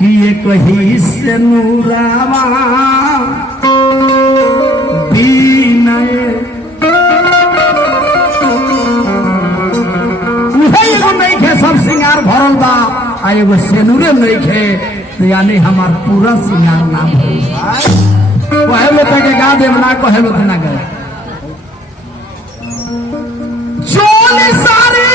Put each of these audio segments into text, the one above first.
कि ये कहीं से नूरावा सब सिंगार भरल बा आ एगो सेनुरे नहीं खे तो यानी हमार पूरा सिंगार ना भरल कहे के गा देव ना कहे ना गए चोली सारी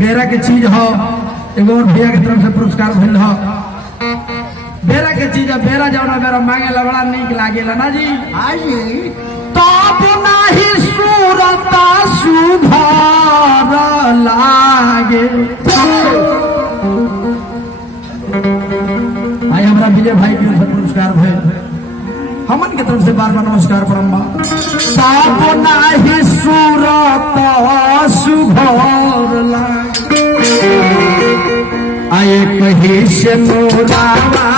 बेरा के चीज हो एगो भैया के तरफ से पुरस्कार भेल हो बेरा के चीज बेरा जाओ बेरा मांगे बड़ा निक लागेला ना जी तब नाही सूरत सुभर लागे भाई हमरा विजय भाई के तरफ से पुरस्कार भेल हमन के तरफ से बार बार नमस्कार परम्बा तब नाही सूरत सुभर लागे आए कहीं से मोरावा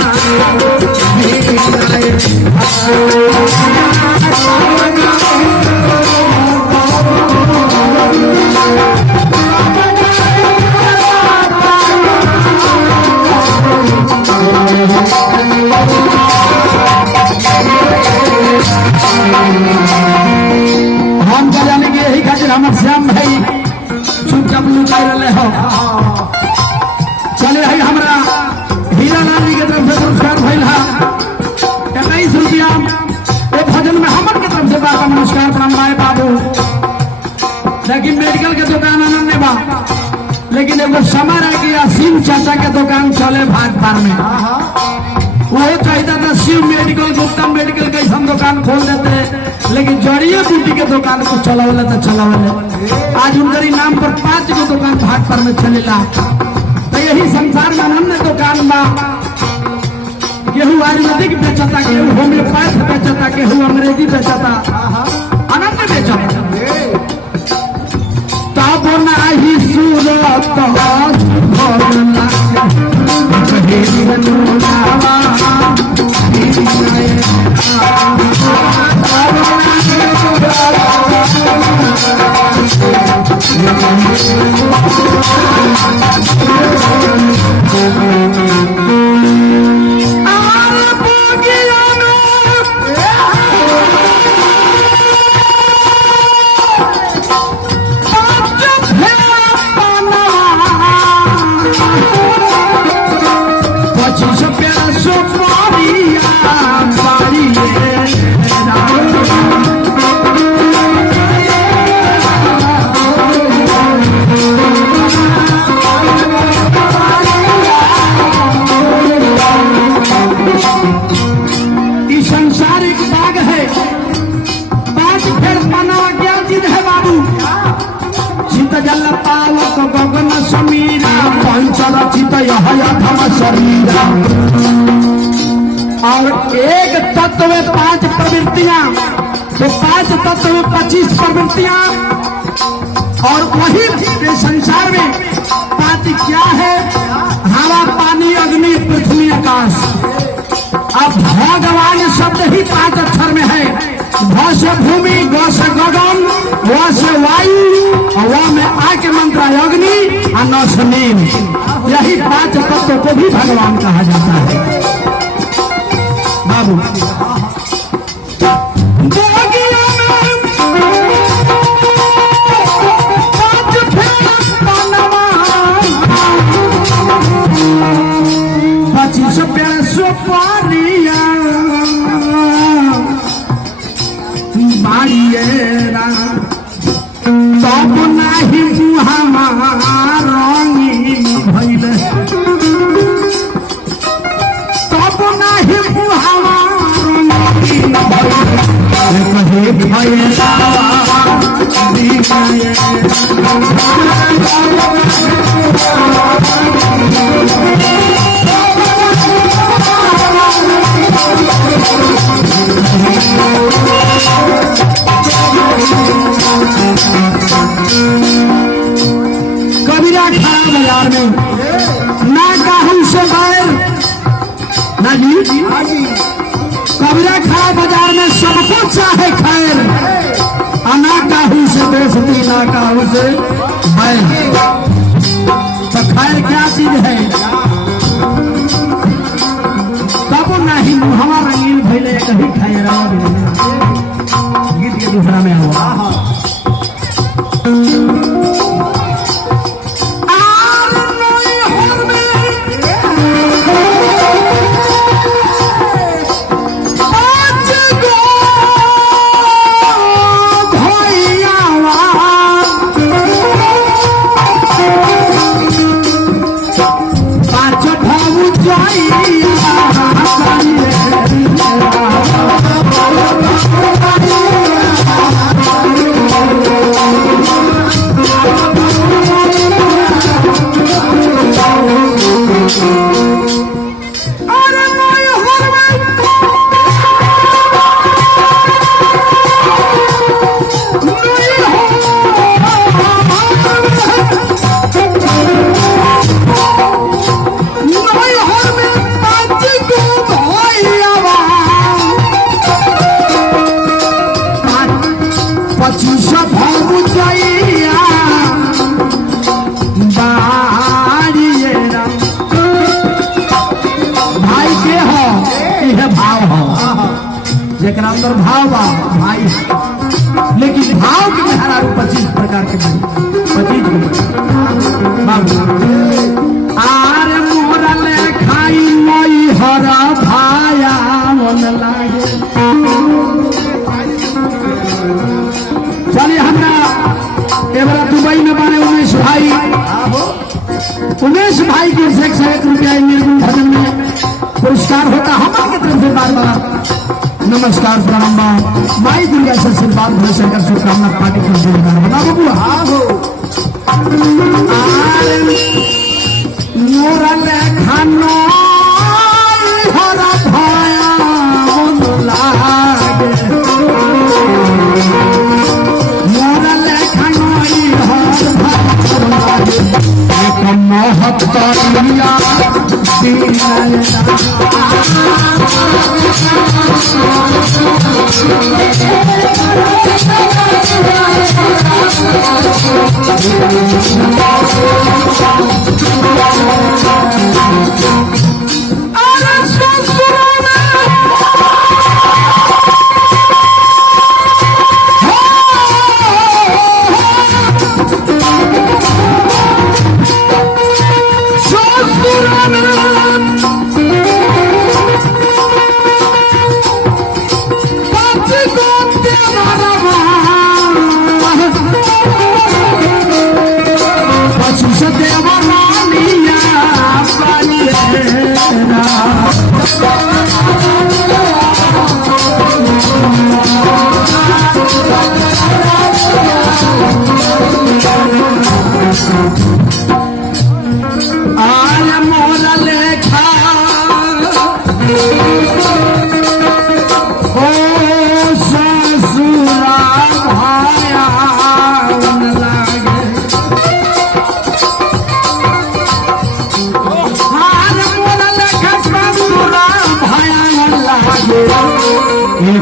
हम जाने के यही खातिर हमारे श्याम भाई चुपचाप लुटा रहे हो चले है हमरा हीरा लाल जी के तरफ से पुरस्कार भइल है 21 रुपया वो भजन में हमन के तरफ से बार नमस्कार प्रणाम भाई बाबू लेकिन मेडिकल के दुकान आनंद बा लेकिन एगो समय रह गया सिंह चाचा के दुकान चले भाग पार में वो चाहता था शिव मेडिकल गुप्ता मेडिकल का हम दुकान खोल देते लेकिन जड़िए बूटी के दुकान को चलावले तो चलावले आज उनके नाम पर 5 गो दुकान भाग पर में चलेला तो यही संसार में अन्य दुकान बा केहू आयुर्वेदिक बेचता केहू होम्योपैथ बेचता केहू अंग्रेजी बेचता अनन्य बेचता तब नाही सूरत और एक तत्व में 5 प्रवृत्तियां तो 5 तत्व में 25 प्रवृत्तियां और वही संसार में 5 क्या है हवा पानी अग्नि पृथ्वी आकाश। अब भगवान शब्द ही 5 अक्षर में है भ से भूमि ग से गगन व से वायु और व में आ के मंत्र अग्नि और न से नीम यही 5 तत्व को भी भगवान कहा जाता है बाबू तब नाही कहे कबीरा खड़ा बाजार में ना काहू से बैर ना जी कबीरा खड़ा बाजार में सबको चाहे खैर ना काहू से दोस्ती ना काहू से बैर तो खैर क्या चीज है तब नहीं हमारा रंगीन भैले कभी खैरा गीत के दूसरा में हुआ जेकरा अंदर भाव बा भाई लेकिन भाव के मेहरा 25 प्रकार के 25 आर मोरा ले खाई मई हरा भाया मन लागे चलिए हमरा एबारा दुबई में बने उमेश भाई के 101 रुपया निर्गुण भजन में पुरस्कार होता हमारे तरफ से बार बार नमस्कार प्रणाम माई दुर्गा से आशीर्वाद भोलेशंकर शुभकामना पार्टी कर बना बबुआ मोरा लेखा हरा भाया लागे मोरा लेखा हर महत्ता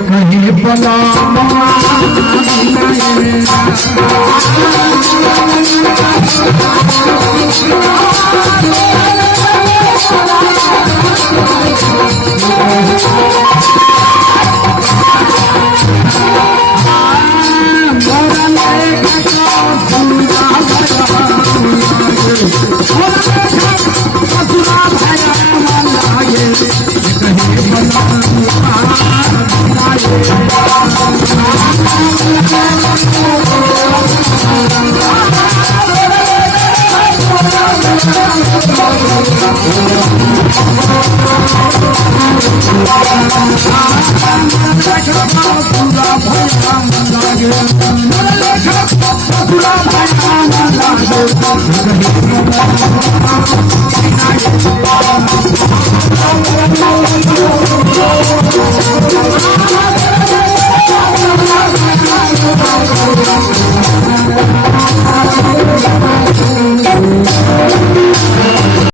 कहीं बना Thank you. पावन लागे